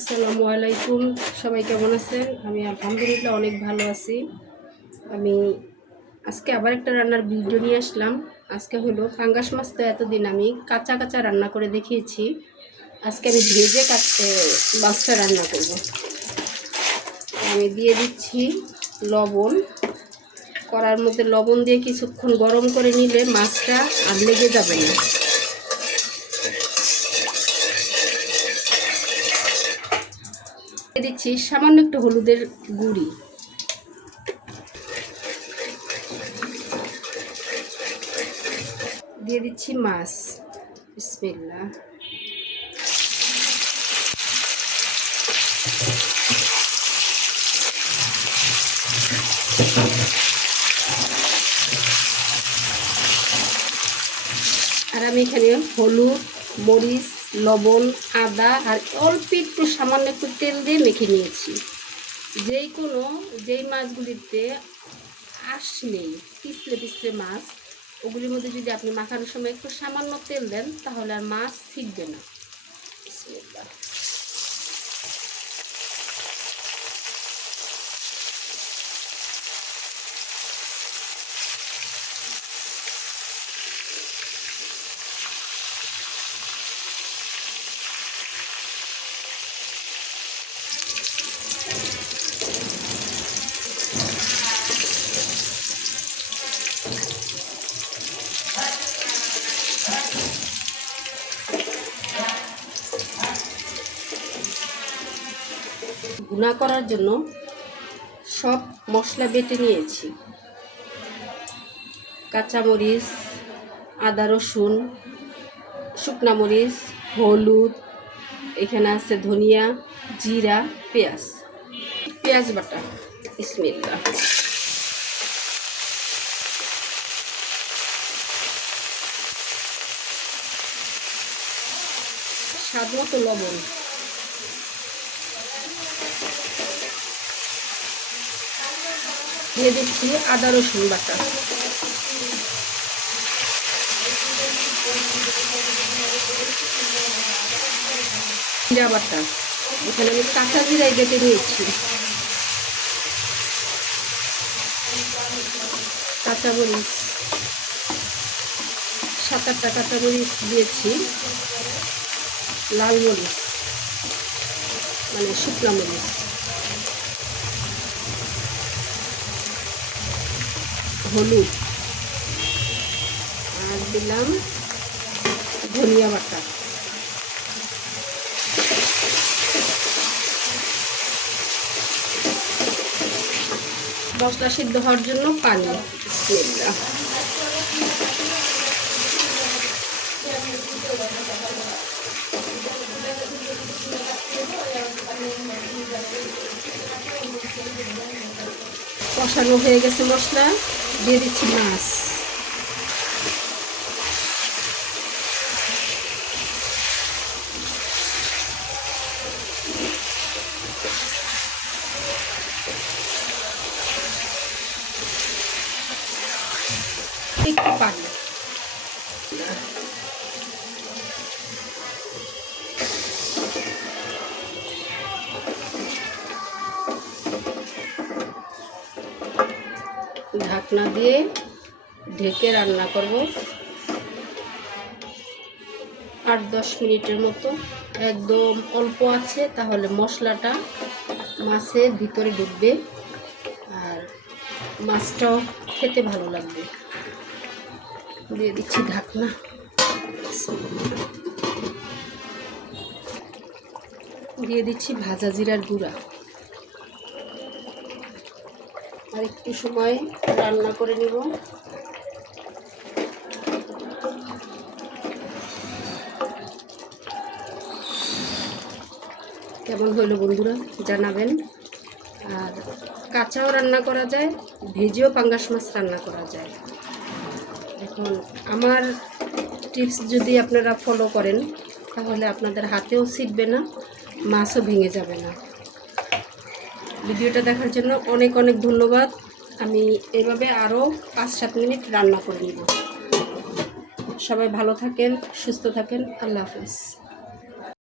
আসসালামু আলাইকুম, সবাই কেমন আছেন? আমি আলহামদুলিল্লাহ অনেক ভালো আছি। আমি আজকে আবার একটা রান্নার ভিডিও নিয়ে আসলাম। আজকে হলো পাঙ্গাস মাছ। তো এতদিন আমি কাঁচা কাঁচা রান্না করে দেখিয়েছি, আজকে আমি ভেজে মাছটা রান্না করব। আমি দিয়ে দিচ্ছি লবণ। কড়ার মধ্যে লবণ দিয়ে কিছুক্ষণ গরম করে নিলে মাছটা আর লেগে যাবে না। দিচ্ছি সামান্য একটু হলুদের গুঁড়ি, দিয়ে দিচ্ছি মাছ। বিসমিল্লাহ। আর আমি এখানে হলুদ, মরিচ, লবণ, আদা আর অল্প একটু সামান্য একটু তেল দিয়ে মেখে নিয়েছি। যেই মাছগুলিতে আঁশ নেই, পিছলে পিছলে মাছ, ওগুলির মধ্যে যদি আপনি মাখানোর সময় একটু সামান্য তেল দেন তাহলে আর মাছ ছিটবে না। বিসমিল্লাহ। ভুনা করার জন্য সব মশলা বেটে নিয়েছি। কাঁচামরিচ, আদা রসুন, শুকনা মরিচ, হলুদ, এখানে আছে ধনিয়া, জিরা, পেঁয়াজ বাটা। বিসমিল্লাহ। স্বাদ মতো লবণ, দিয়ে দিচ্ছি আদা রসুন বাটা, জিরা বাটা। এখানে আমি কাঁচা জিরাই বেটে নিয়েছি। কাঁচামরিচ, 7-8টা কাঁচামরিচ দিয়েছি। লাল মরিচ মানে শুকনা মরিচ, হলুদ, আর দিলাম ধনিয়া বাটা। মশলা সিদ্ধ হওয়ার জন্য পানি। বিসমিল্লাহ। কষানো হয়ে গেছে মশলা, দিয়ে দিচ্ছি মাছ। একটু পানি। ঢাকনা দিয়ে ঢেকে রান্না করব 8-10 মিনিটের মতো। একদম অল্প আছে, তাহলে মশলাটা মাছের ভিতরে ঢুকবে আর মাছটাও খেতে ভালো লাগবে। দিয়ে দিচ্ছি ঢাকনা। দিয়ে দিচ্ছি ভাজা জিরার গুঁড়া। আর একটু সময় রান্না করে নিব। কেমন হইলো বন্ধুরা জানাবেন। আর কাঁচাও রান্না করা যায়, ভেজেও পাঙ্গাস মাছ রান্না করা যায়। এখন আমার টিপস যদি আপনারা ফলো করেন তাহলে আপনাদের হাতেও ছিটবে না, মাছও ভেঙে যাবে না। ভিডিওটা দেখার জন্য অনেক অনেক ধন্যবাদ। আমি এভাবে আরও 5-7 মিনিট রান্না করে নিব। সবাই ভালো থাকেন, সুস্থ থাকেন। আল্লাহ হাফেজ।